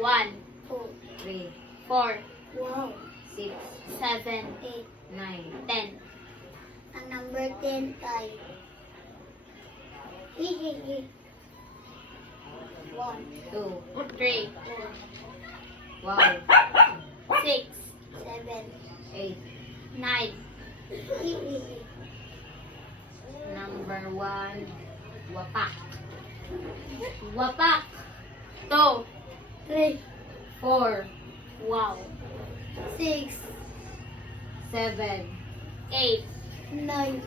1, 2, 3, 4, wow, 6, 7, 8. 9, 10. Ang number 10 kay Hihihi. 1, 2, 3, 4, wow, 6, 7. 8, 9. Hihihi. number 1, wapak. Wapak. 2. 3, 4, Wow. 6, 7, 8. 9.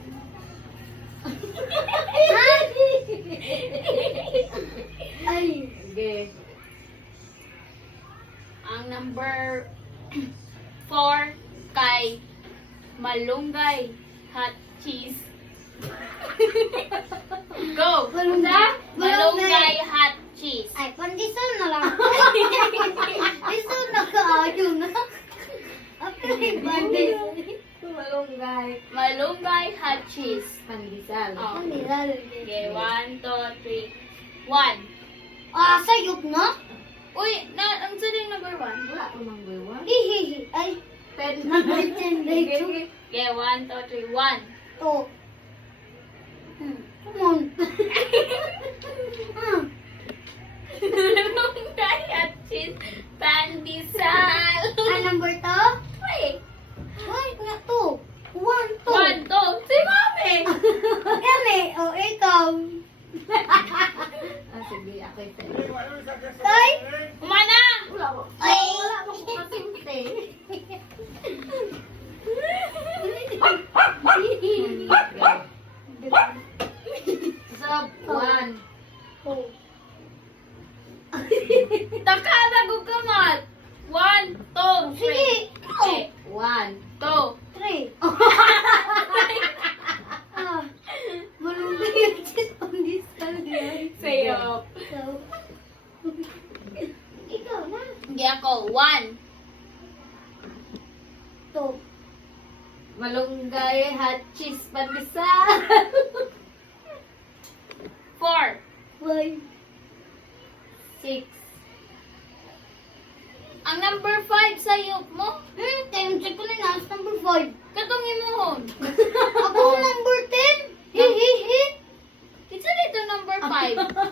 Ay. okay. Ang number 4 kay Malunggay Hot Cheese. Go! Malunggay? Malunggay Hot Cheese. Ay, pandesal na lang. Pandesal na kaayo na. Okay, pandesal. Malunggay. Malunggay Hot Cheese. Pandesal. Oh. Pandesal. Okay, 1, 2, 3. 1. Ah, sayop na? Uy, ang saling number 1. Wala ko number 1. Hihihi. Ay, 10. number 10 dito. Okay, 1, 2, 3. 1. To. Come on. Malunggay Hot Cheese. Pandesal. Ay, number to? 3. Ay, nga to. 1, 1, 2. 2. Si Mami. Kami, o ikaw. Ah, sige, ako sa'yo. Tay? Umana. Wala ko. Ay. Wala ko kasinte. Sub, 1. Oh. Takalago ka, Mat. 1, 2, 3. Sige. Okay. 1. 2. 3. Ah, malunggay yung cheese pandesal yan. Sa'yo. So, ikaw na. Hindi ako. 1. To. Malunggay, hot cheese, pandesal. 4. 5. 6. Ang number 5 sa'yo mo? Time check ko na yung number 5. Katong imuhon. Ako number 10. Hihihi. Kitsa dito number 5.